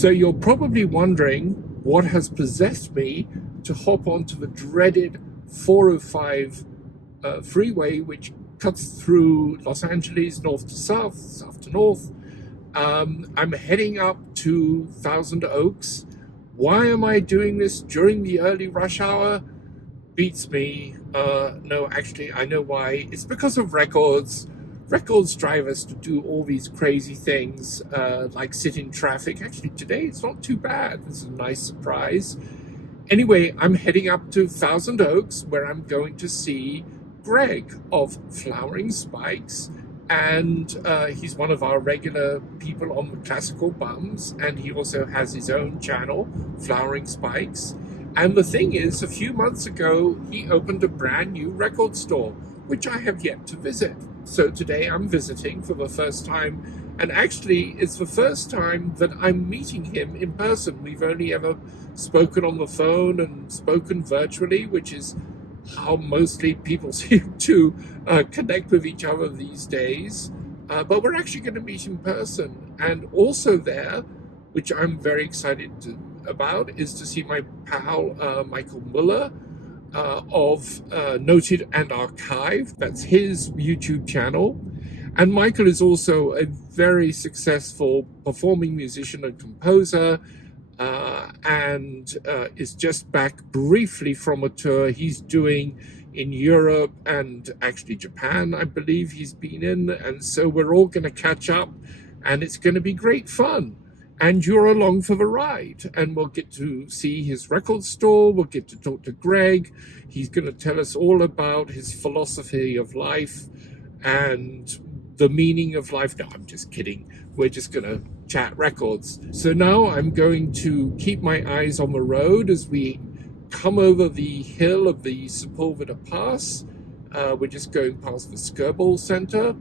So you're probably wondering what has possessed me to hop onto the dreaded 405 freeway, which cuts through Los Angeles north to south, south to north. I'm heading up to Thousand Oaks. Why am I doing this during the early rush hour? Beats me. No, actually, I know why. It's because of records. Records drive us to do all these crazy things, like sit in traffic. Actually, today it's not too bad. This is a nice surprise. Anyway, I'm heading up to Thousand Oaks, where I'm going to see Greg of Flowering Spikes. And he's one of our regular people on the Classical Bums, and he also has his own channel, Flowering Spikes. And the thing is, a few months ago, he opened a brand new record store, which I have yet to visit. So today I'm visiting for the first time, and actually it's the first time that I'm meeting him in person. We've only ever spoken on the phone and spoken virtually, which is how mostly people seem to connect with each other these days. But we're actually going to meet in person. And also there, which I'm very excited about, is to see my pal Michael Muller of Noted and Archive. That's his YouTube channel. And Michael is also a very successful performing musician and composer, and is just back briefly from a tour he's doing in Europe and actually Japan, I believe he's been in. And so we're all going to catch up, and it's going to be great fun. And you're along for the ride, and we'll get to see his record store. We'll get to talk to Greg. He's going to tell us all about his philosophy of life and the meaning of life. No, I'm just kidding. We're just going to chat records. So now I'm going to keep my eyes on the road as we come over the hill of the Sepulveda Pass. We're just going past the Skirball Center,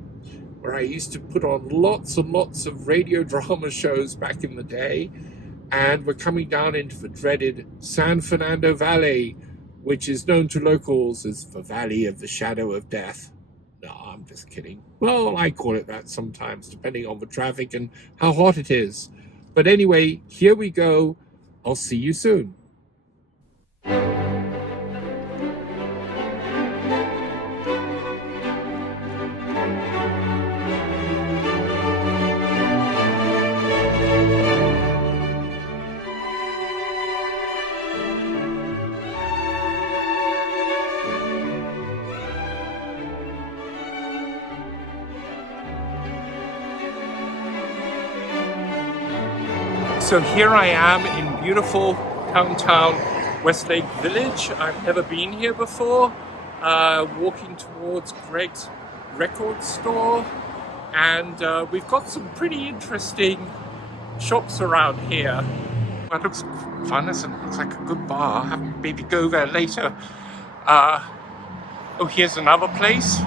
where I used to put on lots and lots of radio drama shows back in the day. And we're coming down into the dreaded San Fernando Valley, which is known to locals as the Valley of the Shadow of Death. No, I'm just kidding. Well, I call it that sometimes, depending on the traffic and how hot it is. But anyway, here we go. I'll see you soon. So here I am in beautiful downtown Westlake Village. I've never been here before. Walking towards Greg's record store, and we've got some pretty interesting shops around here. That looks fun. It looks like a good bar. I'll have maybe go there later. Oh, here's another place.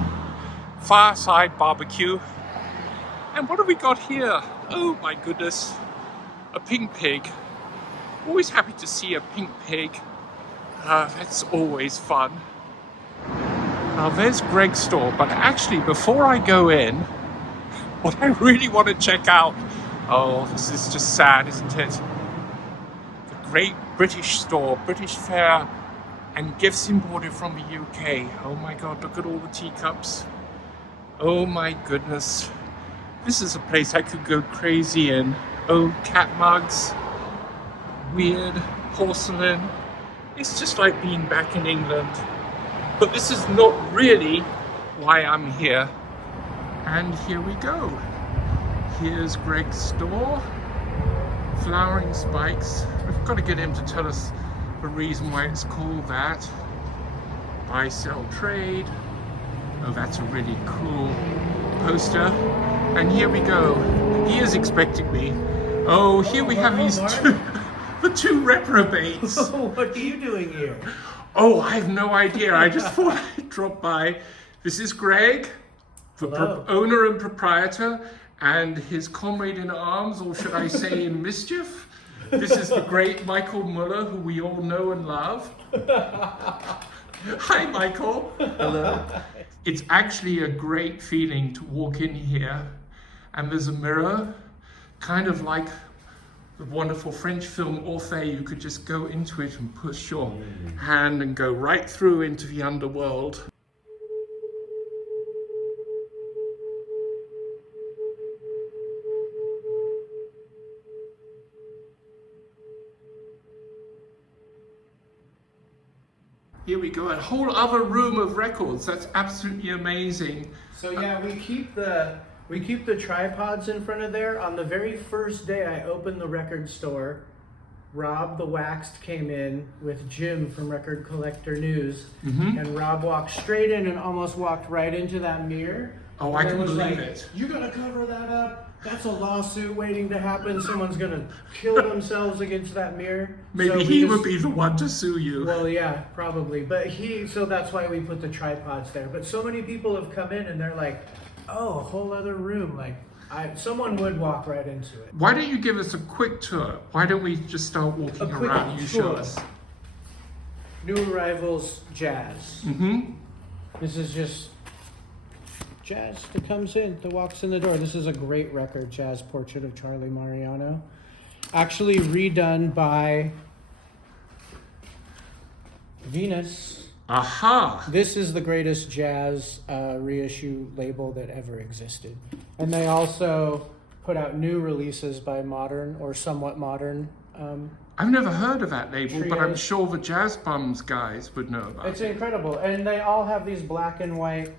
Fireside Barbecue. And what have we got here? Oh my goodness. A pink pig. Always happy to see a pink pig. That's always fun. Now there's Greg's store, but actually before I go in, what I really want to check out, oh, this is just sad, isn't it? The Great British Store, British Fair, and gifts imported from the UK. Oh my God, look at all the teacups. Oh my goodness. This is a place I could go crazy in. Oh, cat mugs, weird porcelain. It's just like being back in England. But this is not really why I'm here. And here we go. Here's Greg's store, Flowering Spikes. We've got to get him to tell us the reason why it's called that. Buy, sell, trade. Oh, that's a really cool poster. And here we go. He is expecting me. Oh, here we have these the two reprobates. What are you doing here? Oh, I have no idea. I just thought I'd drop by. This is Greg, the owner and proprietor, and his comrade in arms, or should I say in mischief. This is the great Michael Muller, who we all know and love. Hi, Michael. Hello. It's actually a great feeling to walk in here, and there's a mirror, kind of like the wonderful French film Orphée, you could just go into it and push your hand and go right through into the underworld. Here we go, a whole other room of records. That's absolutely amazing. So yeah, we keep the tripods in front of there. On the very first day I opened the record store, Rob the Waxed came in with Jim from Record Collector News, and Rob walked straight in and almost walked right into that mirror. Oh, I can believe it. You gotta cover that up. That's a lawsuit waiting to happen. Someone's gonna kill themselves against that mirror. Maybe so he would be the one to sue you. Well, yeah, probably. But so that's why we put the tripods there. But so many people have come in and they're like, oh, a whole other room. Like, someone would walk right into it. Why don't you give us a quick tour? Why don't we just start walking around? You show us. New Arrivals Jazz. This is just jazz that comes in, that walks in the door. This is a great record, Jazz Portrait of Charlie Mariano. Actually redone by Venus. Aha! This is the greatest jazz reissue label that ever existed. And they also put out new releases by modern or somewhat modern. I've never heard of that label, trios. but I'm sure the Jazz Bums guys would know about it. It's incredible. And they all have these black and white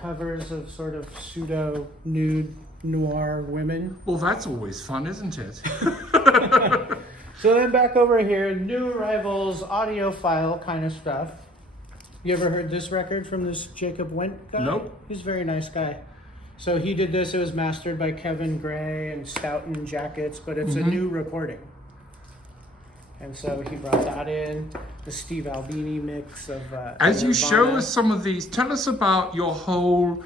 covers of sort of pseudo-nude noir women. Well, that's always fun, isn't it? So then back over here, New Arrivals, audiophile kind of stuff. You ever heard this record from this Jacob Went guy? Nope. He's a very nice guy. So he did this, it was mastered by Kevin Gray and Stoughton Jackets, but it's a new recording. And so he brought that in, the Steve Albini mix of As you Nirvana. show us some of these, tell us about your whole,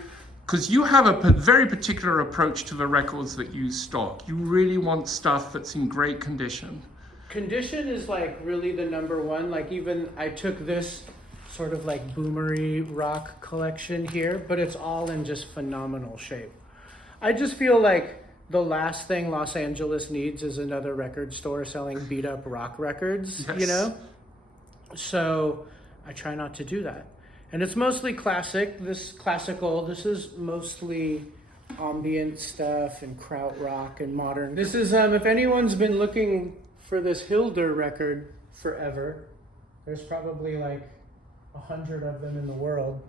because you have a very particular approach to the records that you stock. You really want stuff that's in great condition. Condition is like really the number one. Like even I took this sort of like boomery rock collection here, but it's all in just phenomenal shape. I just feel like the last thing Los Angeles needs is another record store selling beat up rock records, Yes. you know? So I try not to do that. And it's mostly classic, this is mostly ambient stuff and krautrock and modern. This is, if anyone's been looking for this Hilder record forever, there's probably like 100 of them in the world.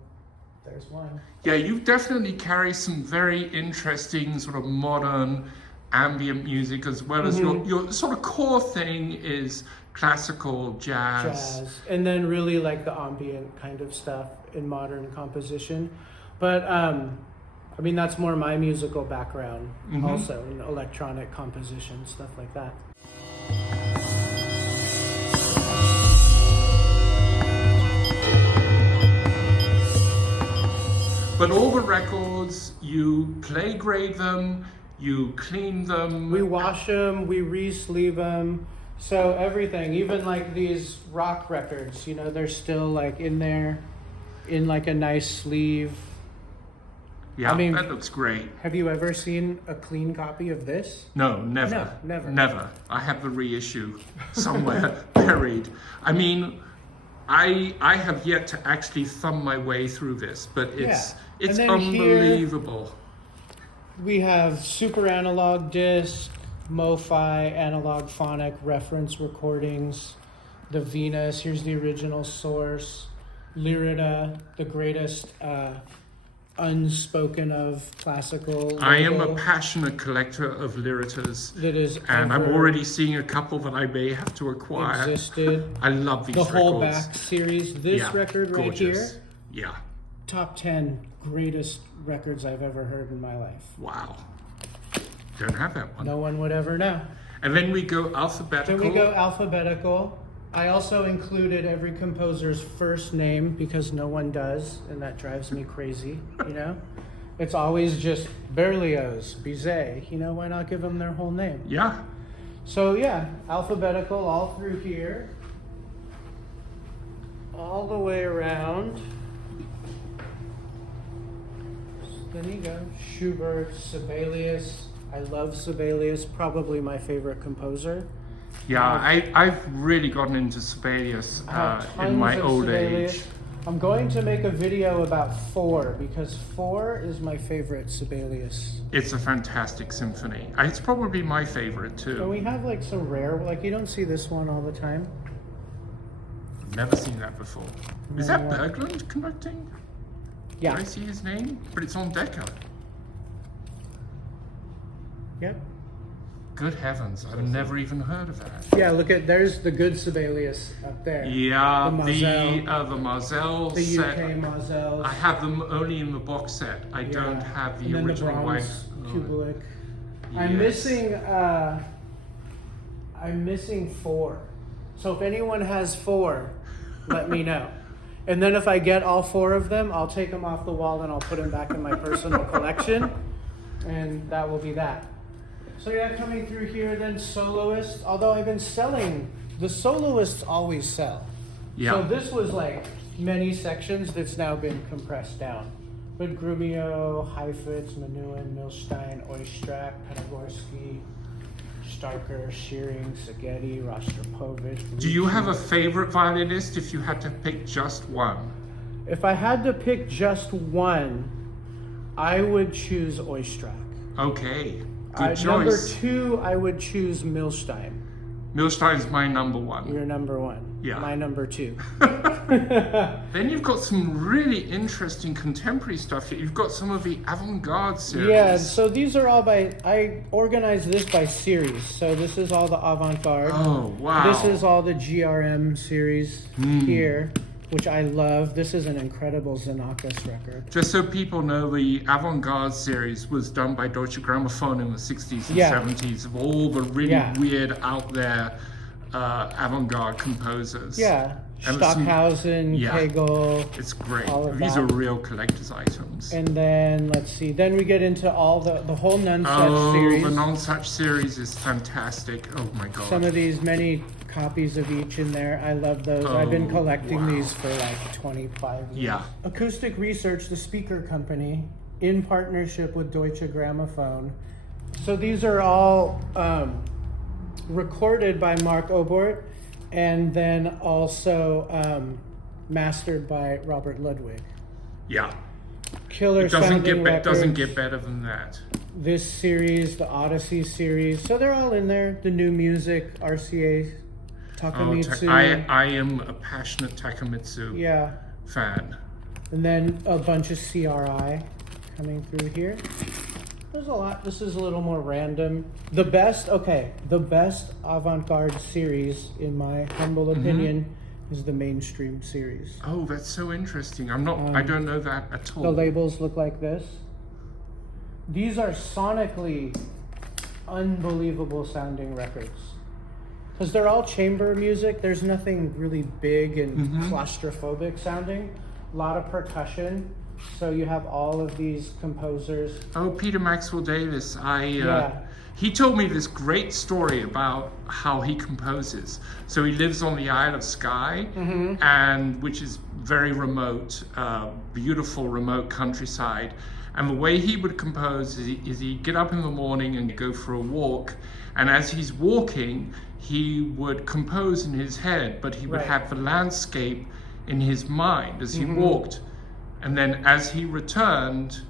There's one. Yeah, you definitely carry some very interesting sort of modern ambient music, as well as your sort of core thing is classical jazz. And then really like the ambient kind of stuff in modern composition. But I mean, that's more my musical background also, in electronic composition, stuff like that. But all the records, you play grade them, you clean them. We wash them, we re-sleeve them. So everything, even like these rock records, you know, they're still like in there, in like a nice sleeve. Yeah, I mean, that looks great. Have you ever seen a clean copy of this? No, never. No, never. Never. I have the reissue somewhere buried. I mean, I have yet to actually thumb my way through this, but it's unbelievable. We have super analog disc, MoFi, analog phonic reference recordings, the Venus, here's the original source, Lyrida, the greatest unspoken of classical. I am a passionate collector of Lyritas, that is, and I'm already seeing a couple that I may have to acquire. Existed. I love these the records. whole back series. This record right gorgeous. here, Yeah. top 10 greatest records I've ever heard in my life. Wow. Don't have that one. No one would ever know. And then we go alphabetical. Then we go alphabetical. I also included every composer's first name because no one does, and that drives me crazy, you know? It's always just Berlioz, Bizet, you know, why not give them their whole name? Yeah. So yeah, alphabetical all through here. All the way around. Then you go, Schubert, Sibelius. I love Sibelius, probably my favorite composer. Yeah, I've really gotten into Sibelius I have in tons my of old Sibelius. age. I'm going to make a video about 4 because 4 is my favorite Sibelius. It's a fantastic symphony. It's probably my favorite And too. we have like some rare, like you don't see this one all the time. Never seen that before. Is that No. Berglund conducting? Yeah. Did I see his name? But it's on Decca. Yep. Good heavens, I've never even heard of that. Yeah, look at, there's the good Sibelius up there. Yeah, The the Moselle The set. UK Moselles. I have them only in the box set. I don't have the and then original the white. bronze Kubelik. Yes. I'm missing 4. So if anyone has 4, let me know. And then if I get all 4 of them, I'll take them off the wall and I'll put them back in my personal collection. And that will be that. So yeah, coming through here, then soloists. Although I've been selling, the soloists always sell. Yeah. So this was like many sections that's now been compressed down. But Grumio, Heifetz, Menuhin, Milstein, Oistrakh, Penogorski, Starker, Shearing, Szigeti, Rostropovich. Do you have a favorite violinist if you had to pick just one? If I had to pick just one, I would choose Oistrakh. Okay, good Number choice. 2, I would choose Milstein. Milstein's my number 1. Your number 1. Yeah. My number 2. Then you've got some really interesting contemporary stuff here. You've got some of the avant-garde series. Yeah, so these are all I organized this by series. So this is all the avant-garde. Oh, wow. This is all the GRM series here, which I love. This is an incredible Xenakis record. Just so people know, the avant-garde series was done by Deutsche Grammophon in the 60s and 70s of all the really weird out there avant-garde composers. Yeah, And Stockhausen, yeah. Kegel. It's great. All of These that. are real collector's items. And then, let's see, then we get into all the whole Nonsuch series. The Non-Such series is fantastic. Oh my god. Some of these, many copies of each in there. I love those. I've been collecting wow. these for like 25 years. Yeah. Acoustic Research, the speaker company, in partnership with Deutsche Grammophon. So these are all recorded by Mark Obort and then also mastered by Robert Ludwig. Yeah. Killer It doesn't sounding get records. doesn't get better than that. This series, the Odyssey series, so they're all in there. The new music, RCA, Takamitsu. I am a passionate Takamitsu Yeah, fan. and then a bunch of CRI coming through here. There's a lot. This is a little more random. The best avant-garde series, in my humble opinion, is the mainstream series. Oh, that's so interesting. I don't know that at all. The labels look like this. These are sonically unbelievable sounding records. Because they're all chamber music. There's nothing really big and claustrophobic sounding. A lot of percussion. So you have all of these composers. Oh, Peter Maxwell Davis. He told me this great story about how he composes. So he lives on the Isle of Skye, and which is very remote, beautiful remote countryside. And the way he would compose is he'd get up in the morning and go for a walk. And as he's walking, he would compose in his head, but he would have the landscape in his mind as he walked. And then as he returned,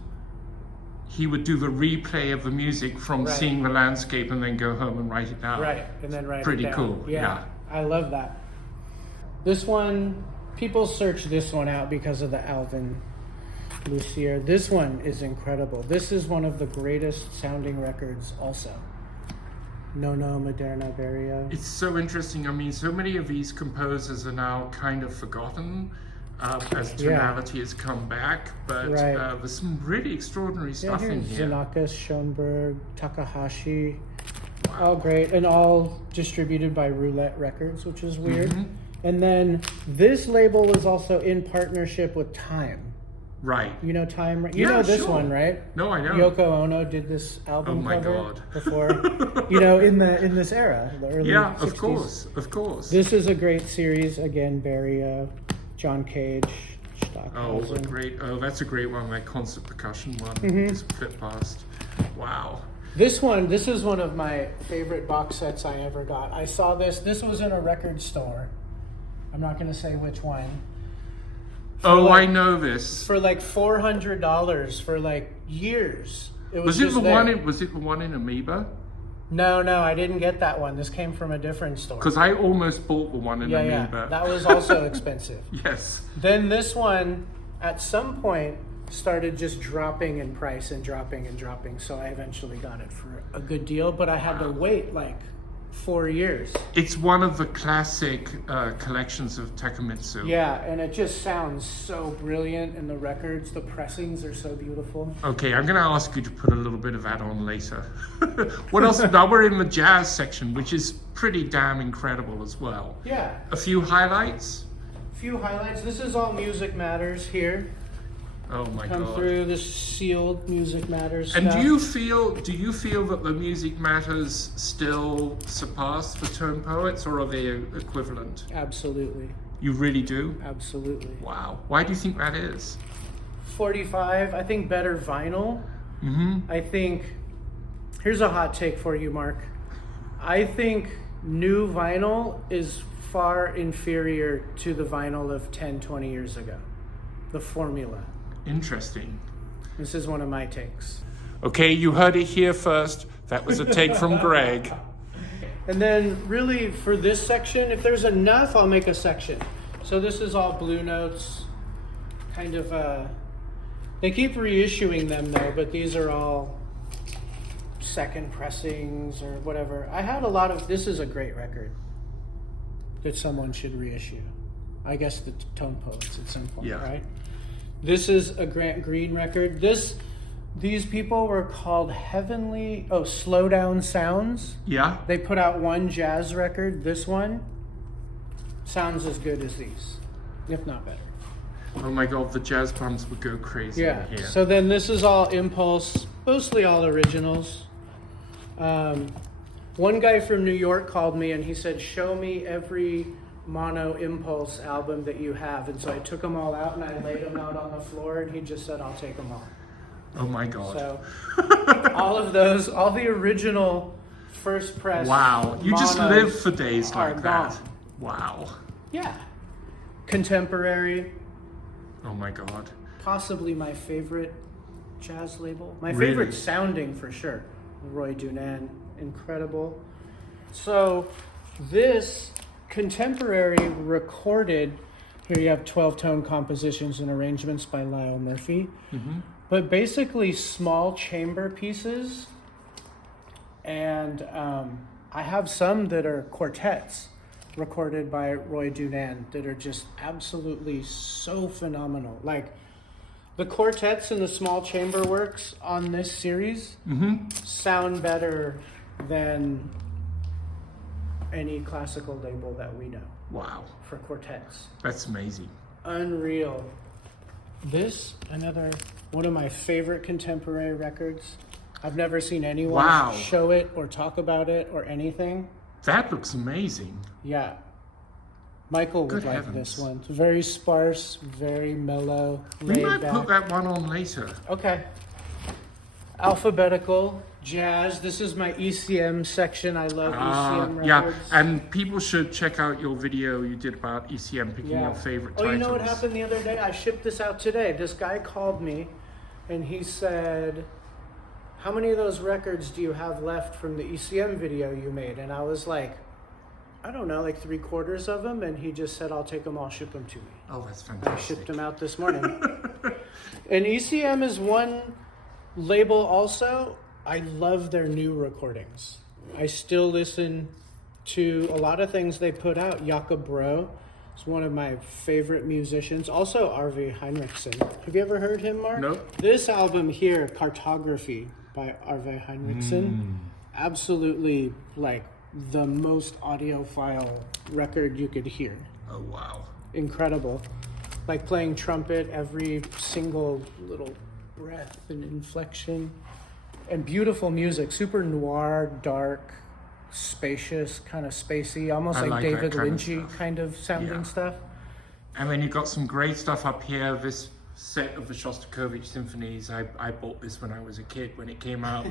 he would do the replay of the music from seeing the landscape and then go home and write it down. Right, and then write Pretty it down. cool, yeah. I love that. This one, people search this one out because of the Alvin Lucier. This one is incredible. This is one of the greatest sounding records also. Nono Moderna Vario. It's so interesting. I mean, so many of these composers are now kind of forgotten as tonality has come back, but there's some really extraordinary stuff in here. Xenakis, Schoenberg, Takahashi, all great, and all distributed by Roulette Records, which is weird. And then this label is also in partnership with Time. Right. You know Time? You know this one, right? No, I don't. Yoko Ono did this album Oh my cover God. before, in this era, the early 60s. of course. This is a great series. Again, Barry, John Cage, Stockhausen. That's a great one, that concert percussion one. Just flip past. Wow. This is one of my favorite box sets I ever got. I saw this. This was in a record store. I'm not going to say which one. Oh, I know this. For like $400 for like years. Was it the one in Amoeba? No, I didn't get that one. This came from a different store. Because I almost bought the one in Amoeba. Yeah, that was also expensive. Yes. Then this one, at some point, started just dropping in price and dropping. So I eventually got it for a good deal, but I had to wait like 4 years. It's one of the classic collections of Takemitsu. Yeah, and it just sounds so brilliant, and the records, the pressings are so beautiful. Okay, I'm going to ask you to put a little bit of that on later. What else? Now we're in the jazz section, which is pretty damn incredible as well. Yeah. A few highlights? This is all Music Matters here. Oh my Come God. through the sealed Music Matters And stuff. do you feel that the Music Matters still surpass the Tone Poets, or are they equivalent? Absolutely. You really do? Absolutely. Wow. Why do you think that is? 45, I think better vinyl. Mm-hmm. I think, here's a hot take for you, Mark. I think new vinyl is far inferior to the vinyl of 10, 20 years ago. The formula. Interesting. This is one of my takes. Okay, you heard it here first. That was a take from Greg. And then really for this section, if there's enough, I'll make a section. So this is all Blue Notes, kind of, they keep reissuing them though, but these are all second pressings or whatever. I had a lot of, this is a great record that someone should reissue. I guess the Tone Poets at some point, right? This is a Grant Green record. These people were called Slow Down Sounds. Yeah. They put out one jazz record. This one sounds as good as these, if not better. Oh my God, the jazz bums would go crazy in here. So then this is all Impulse, mostly all originals. One guy from New York called me and he said, show me every mono Impulse album that you have. And so I took them all out and I laid them out on the floor and he just said, I'll take them all. Oh my God. So all of those, all the original first press. Wow. You just live for days like that. Gone. Wow. Yeah. Contemporary. Oh my God. Possibly my favorite jazz label. My Really? favorite sounding for sure. Roy Dunan. Incredible. So this contemporary recorded, here you have 12-tone compositions and arrangements by Lyle Murphy, but basically small chamber pieces, and I have some that are quartets recorded by Roy Dunan that are just absolutely so phenomenal. Like the quartets and the small chamber works on this series sound better than any classical label that we know. Wow. For quartets. That's amazing. Unreal. This, another one of my favorite contemporary records. I've never seen anyone show it or talk about it or anything. That looks amazing. Yeah. Michael would like this one. It's very sparse, very mellow, We laid might back. put that one on later. Okay. Alphabetical, jazz. This is my ECM section. I love ECM records. Yeah, and people should check out your video you did about ECM, picking your favorite titles. Oh, you know what happened the other day? I shipped this out today. This guy called me and he said, how many of those records do you have left from the ECM video you made? And I was like, I don't know, like 3/4 of them. And he just said, I'll take them all, ship them to me. Oh, that's fantastic. I shipped them out this morning. And ECM is one label also. I love their new recordings. I still listen to a lot of things they put out. Jakob Bro is one of my favorite musicians. Also Arve Heinrichsen. Have you ever heard him, Mark? Nope. This album here, Cartography by Arve Heinrichsen, absolutely like the most audiophile record you could hear. Oh, wow. Incredible. Like playing trumpet, every single little breath and inflection. And beautiful music, super noir, dark, spacious, kind of spacey, almost like David Lynchy kind of sounding stuff. And then you've got some great stuff up here. This set of the Shostakovich symphonies, I bought this when I was a kid when it came out.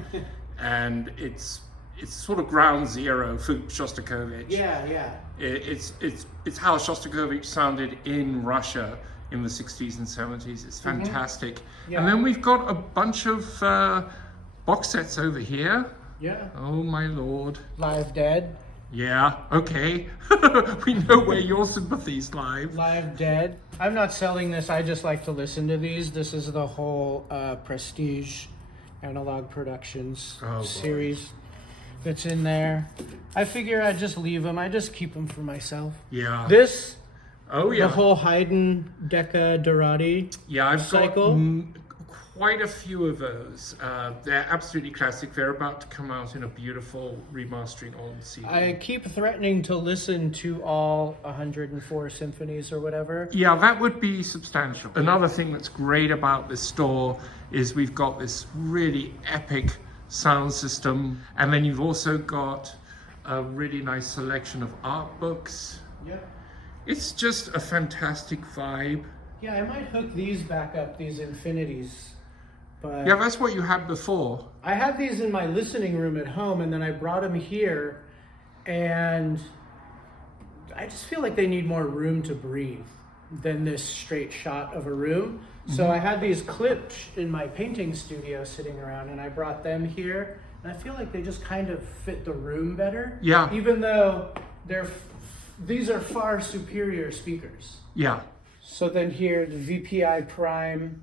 and it's sort of ground zero for Shostakovich. Yeah. It's how Shostakovich sounded in Russia in the 60s and 70s. It's fantastic. Yeah. And then we've got a bunch of box sets over here. Yeah. Oh my lord. Live Dead. Yeah, okay. We know where your sympathies lie. Live Dead. I'm not selling this, I just like to listen to these. This is the whole Prestige Analog Productions series that's in there. I figure I just leave them. I just keep them for myself. Yeah. This, the whole Haydn Decca Dorati cycle. Got quite a few of those. They're absolutely classic. They're about to come out in a beautiful remastering on CD. I keep threatening to listen to all 104 symphonies or whatever. Yeah, that would be substantial. Another thing that's great about this store is we've got this really epic sound system, and then you've also got a really nice selection of art books. Yeah. It's just a fantastic vibe. Yeah, I might hook these back up, these infinities. But Yeah, that's what you had before. I had these in my listening room at home, and then I brought them here, and I just feel like they need more room to breathe than this straight shot of a room. So I had these clips in my painting studio sitting around, and I brought them here, and I feel like they just kind of fit the room better. Yeah. Even though these are far superior speakers. Yeah. So then here, the VPI Prime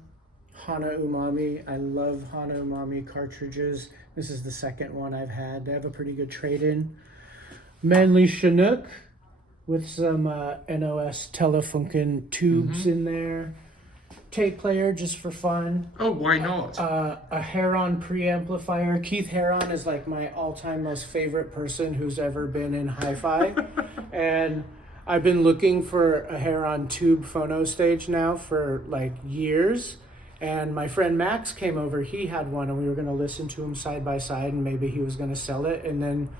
Hana Umami. I love Hana Umami cartridges. This is the second one I've had. They have a pretty good trade-in. Manly Chinook with some NOS Telefunken tubes in there. Tape player just for fun. Oh, why not? A Heron preamplifier. Keith Heron is like my all-time most favorite person who's ever been in hi-fi. And I've been looking for a Heron tube phono stage now for like years. And my friend Max came over, he had one, and we were going to listen to him side by side, and maybe he was going to sell it. And then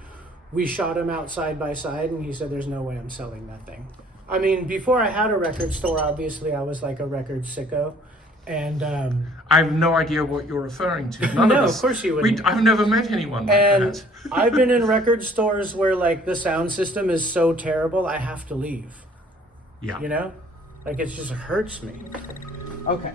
we shot him out side by side, and he said, there's no way I'm selling that thing. I mean, before I had a record store, obviously I was like a record sicko. And I have no idea what you're referring to. no, of course you wouldn't. I've never met anyone like And that. I've been in record stores where like the sound system is so terrible, I have to leave. Yeah. You know? Like it just hurts me. Okay.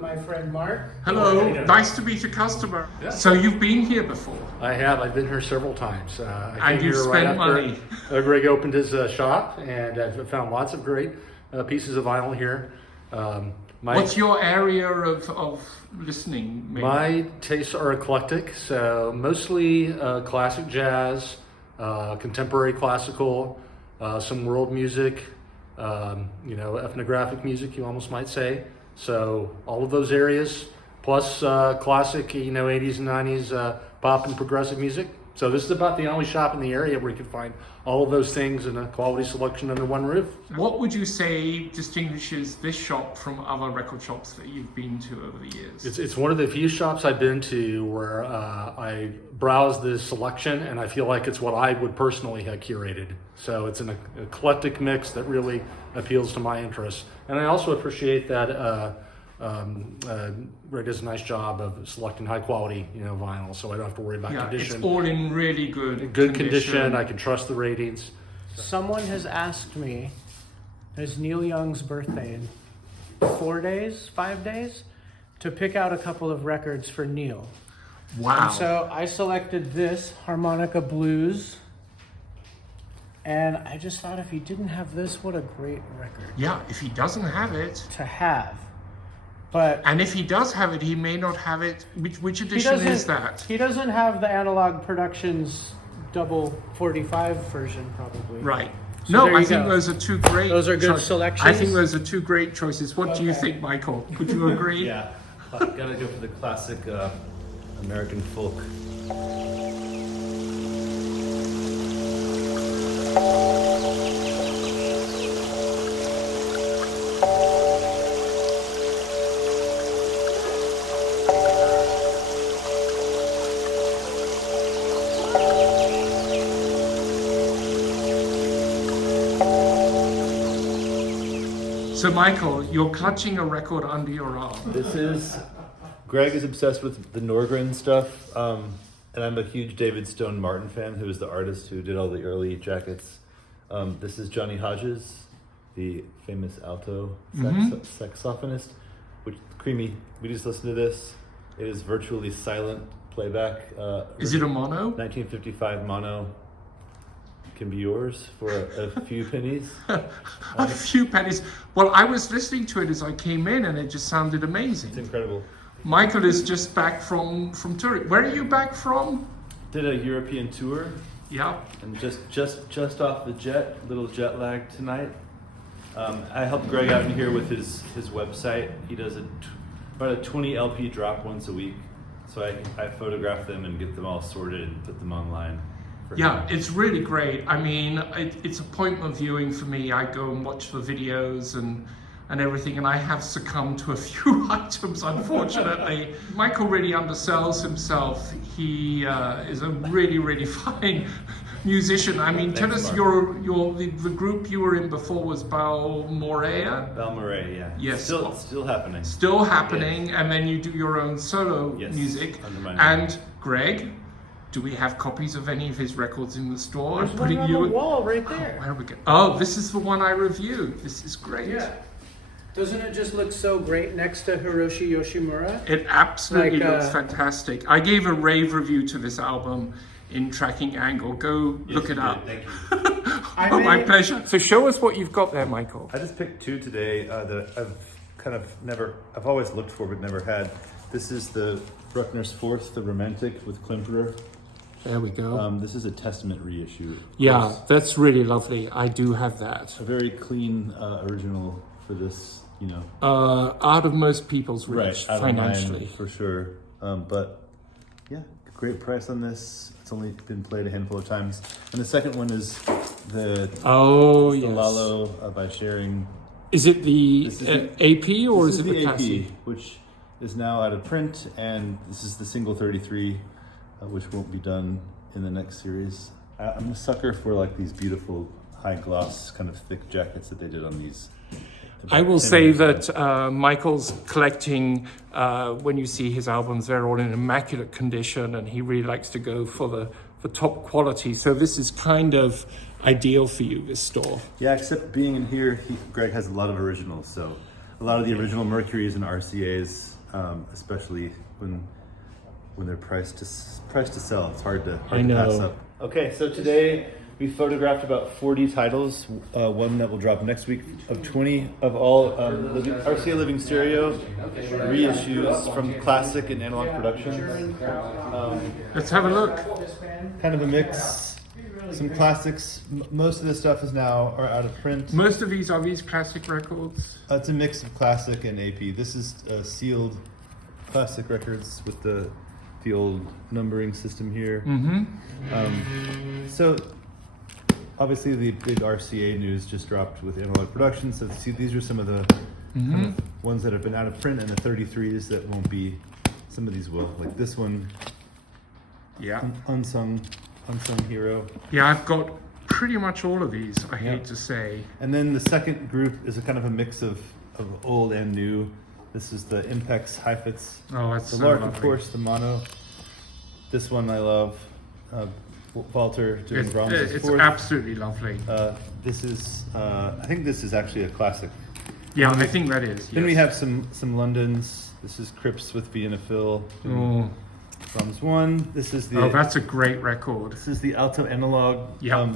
My friend Mark. Hello, nice to meet a customer. Yeah. So you've been here before? I have. I've been here several times. I And came you've here spent money. Greg opened his shop, and I've found lots of great pieces of vinyl here. What's your area of listening? Maybe? My tastes are eclectic, so mostly classic jazz, contemporary classical, some world music, ethnographic music, you almost might say. So all of those areas, plus classic, 80s and 90s pop and progressive music. So this is about the only shop in the area where you can find all of those things in a quality selection under one roof. What would you say distinguishes this shop from other record shops that you've been to over the years? It's one of the few shops I've been to where I browse the selection and I feel like it's what I would personally have curated. So it's an eclectic mix that really appeals to my interests. And I also appreciate that Greg does a nice job of selecting high quality, vinyl, so I don't have to worry about condition. It's all in really good condition. I can trust the ratings. Someone has asked me, it's Neil Young's birthday in 4 days, 5 days, to pick out a couple of records for Neil. Wow. And so I selected this, Harmonica Blues. And I just thought if he didn't have this, what a great record. Yeah, if he doesn't have it. To have. But And if he does have it, he may not have it. Which edition is that? He doesn't have the Analog Productions double 45 version, probably. Right. So No, there I you think go. those are two great Those are good choices. selections? I think those are two great choices. What do you Okay. think, Michael? Would you agree? Yeah, gotta go for the classic American folk. So Michael, you're clutching a record under your arm. This is, Greg is obsessed with the Norren stuff, and I'm a huge David Stone Martin fan, who is the artist who did all the early jackets. This is Johnny Hodges, the famous alto saxophonist, which creamy. We just listened to this. It is virtually silent playback. Is it a mono? 1955 mono. Can be yours for a few pennies. A few pennies. Well, I was listening to it as I came in, and it just sounded amazing. It's incredible. Michael is just back from touring. Where are you back from? Did a European tour. Yeah. And just off the jet, little jet lag tonight. I helped Greg out in here with his website. He does about a 20 LP drop once a week. So I photograph them and get them all sorted and put them online. Yeah, it's really great. I mean, it's appointment viewing for me. I go and watch the videos and everything, and I have succumbed to a few items, unfortunately. Michael really undersells himself. He is a really, really fine musician. I mean, tell us the group you were in before was Balmorea? Balmorea, yeah. Yes. Still happening. Still happening, yes. And then you do your own solo music. And Greg, do we have copies of any of his records in the store? There's one on the wall right there. Where are we going? Oh, this is the one I reviewed. This is great. Yeah. Doesn't it just look so great next to Hiroshi Yoshimura? It absolutely looks fantastic. I gave a rave review to this album in Tracking Angle. Go look it up. Thank you. My pleasure. So show us what you've got there, Michael. I just picked two today that I've always looked for but never had. This is the Bruckner's Fourth, the Romantic with Klemperer. There we go. This is a Testament reissue. Yeah, that's really lovely. I do have that. A very clean original for this, you know. Out of most people's reach, out financially. Of mine, for sure. But yeah, great price on this. It's only been played a handful of times. And the second one is the Lalo by Sharing. Is it the AP or is it the AP, Cassie? which is now out of print, and this is the single 33, which won't be done in the next series. I'm a sucker for like these beautiful high gloss kind of thick jackets that they did on these. I will say that Michael's collecting, when you see his albums, they're all in immaculate condition, and he really likes to go for top quality. So this is kind of ideal for you, this store. Yeah, except being in here, Greg has a lot of originals. So a lot of the original Mercuries and RCAs, especially when they're priced to sell, it's hard to pass up. Okay, so today we photographed about 40 titles. One that will drop next week of 20 of all RCA Living Stereo reissues from classic and analog productions. Let's have a look. Kind of a mix. Some classics. Most of this stuff are out of print. Most of these are classic records. It's a mix of classic and AP. This is sealed classic records with the old numbering system here. So obviously the big RCA news just dropped with analog production. So see, these are some of the kind of ones that have been out of print, and the 33s that won't be. Some of these will, like this one. Yeah. Unsung hero. Yeah, I've got pretty much all of these, I hate to say. And then the second group is a kind of a mix of old and new. This is the Impex Heifetz. Oh, that's the so Lark, lovely. of course, the mono. This one I love. Walter doing Brahms' It's Fourth. absolutely lovely. This is, I think this is actually a classic. Yeah, I think that is. Then we yes. have some Londons. This is Cripps with Vienna Phil. Oh. Brahms 1. This is the. Oh, that's a great record. This is the alto analog. Yeah.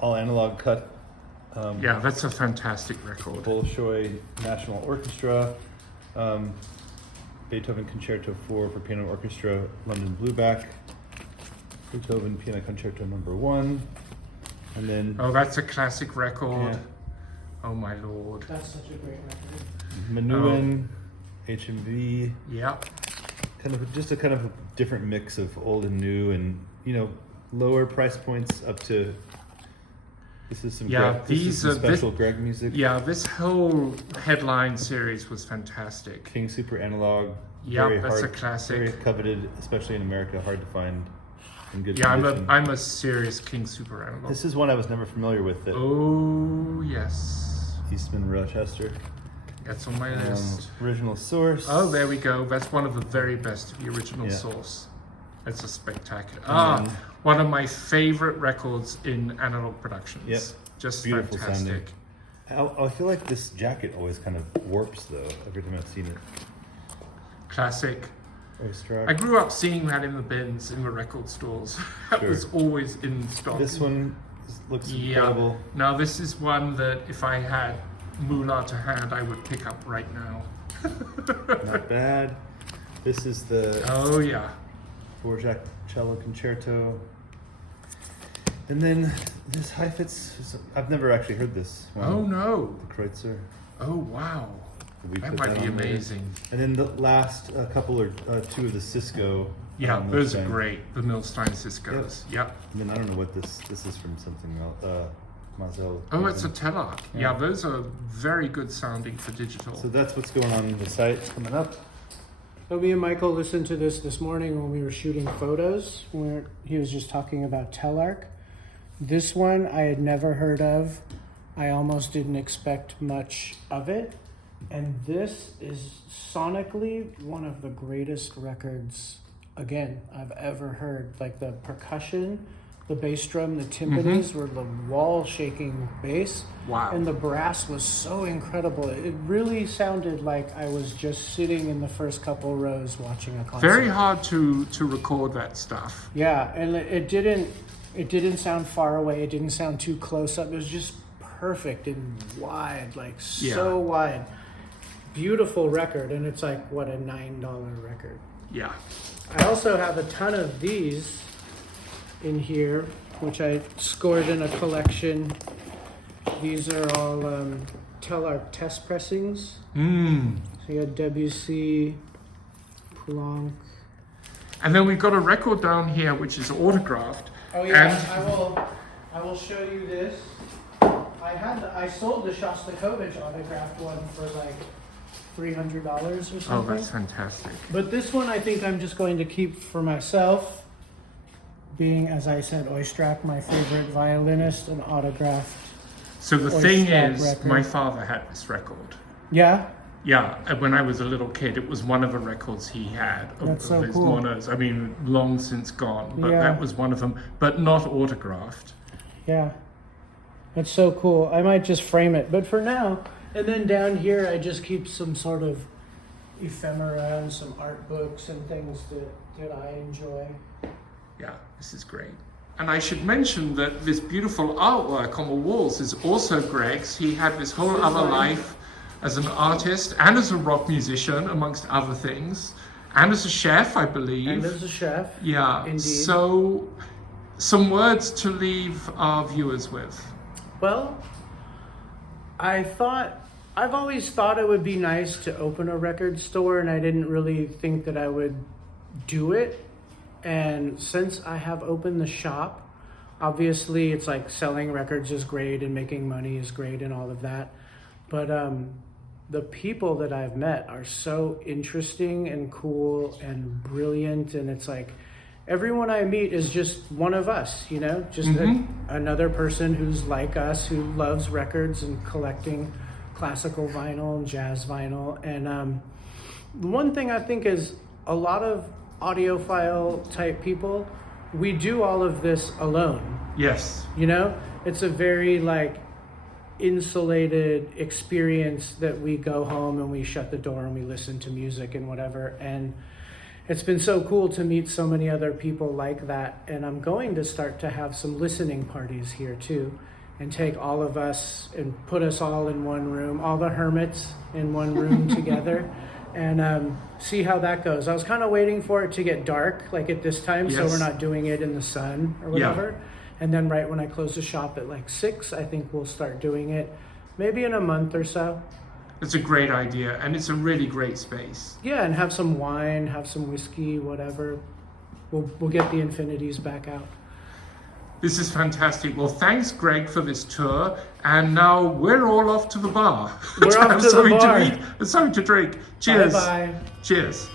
All analog cut. Yeah, that's a fantastic record. Bolshoi National Orchestra. Beethoven Concerto 4 for piano orchestra, London Blueback. Beethoven Piano Concerto No. 1. And then Oh, that's a classic record. Yeah. Oh my lord. That's such a great record. Menuhin, HMV. Yeah. Kind of just a kind of a different mix of old and new, and lower price points up to. This is some special Greg music. Yeah, this whole headline series was fantastic. King Super Analog. Yeah, that's a classic. Very coveted, especially in America. Hard to find in good Yeah, condition. I'm a serious King Super Analog. This is one I was never familiar with. Oh yes. Eastman Rochester. That's on my list. Original source. Oh, there we go. That's one of the very best of the original Yeah. source. That's a spectacular. And then- One of my favorite records in analog productions. Yep. Just Beautiful fantastic. sounding. I feel like this jacket always kind of warps though every time I've seen it. Classic. Oyster. I grew up seeing that in the bins in the record stores. That Sure. was always in stock. This one looks Yeah. incredible. Now this is one that if I had moolah to hand, I would pick up right now. Not bad. This is the Oh yeah. Dvorak cello concerto. And then this Heifetz, I've never actually heard this one. Oh no. The Kreutzer. Oh wow. We That put might be on there. amazing. And then the last couple or two of the Cisco. Yeah, those are Milstein. great. The Milstein Ciscos. Yep. And then I don't know what this is from something else. Mazel. Oh, it's a Telarc. Yeah, those are very good sounding for digital. So that's what's going on the site coming up. So me and Michael listened to this morning when we were shooting photos, where he was just talking about Telarc. This one I had never heard of. I almost didn't expect much of it. And this is sonically one of the greatest records, again, I've ever heard. Like the percussion, the bass drum, the timpanis were the wall shaking bass. Wow. And the brass was so incredible. It really sounded like I was just sitting in the first couple rows watching a concert. Very hard to record that stuff. Yeah, and it didn't sound far away. It didn't sound too close up. It was just perfect and wide, like so wide. Beautiful record, and it's like what, a $9 record. Yeah. I also have a ton of these in here, which I scored in a collection. These are all Telarc test pressings. Mm. So you had Debussy, Poulenc. And then we've got a record down here which is autographed. Oh yeah, And I will show you this. I sold the Shostakovich autographed one for like $300 or something. oh, that's fantastic. But this one I think I'm just going to keep for myself, being, as I said, Oistrakh, my favorite violinist, and autographed. So the Or thing strap is, record. my father had this record. Yeah? Yeah, and when I was a little kid, it was one of the records he had of, That's so of his cool. monos. I mean, long since gone, but Yeah. that was one of them, but not autographed. Yeah. That's so cool. I might just frame it. But for now, and then down here I just keep some sort of ephemera and some art books and things that I enjoy. Yeah, this is great. And I should mention that this beautiful artwork on the walls is also Greg's. He had this whole other life as an artist and as a rock musician, amongst other things, and as a chef, I believe. And as a chef. Yeah, Indeed. so some words to leave our viewers with. Well, I've always thought it would be nice to open a record store, and I didn't really think that I would do it. And since I have opened the shop, obviously it's like selling records is great and making money is great and all of that. But the people that I've met are so interesting and cool and brilliant, and it's like everyone I meet is just one of us, you know, just another person who's like us, who loves records and collecting classical vinyl and jazz vinyl. And one thing I think is a lot of audiophile type people, we do all of this alone. Yes. You know, it's a very like insulated experience that we go home and we shut the door and we listen to music and whatever. And it's been so cool to meet so many other people like that. And I'm going to start to have some listening parties here too, and take all of us and put us all in one room, all the hermits in one room together, and see how that goes. I was kind of waiting for it to get dark, like at this time, so Yes. we're not doing it in the sun or whatever. And then right when I close the shop at like 6, I think we'll start doing it, maybe in a month or so. It's a great idea, and it's a really great space. Yeah, and have some wine, have some whiskey, whatever. We'll get the infinities back out. This is fantastic. Well, thanks, Greg, for this tour. And now we're all off to the bar. We're off to the something bar. to eat and something to drink. Cheers. Bye-bye. Cheers.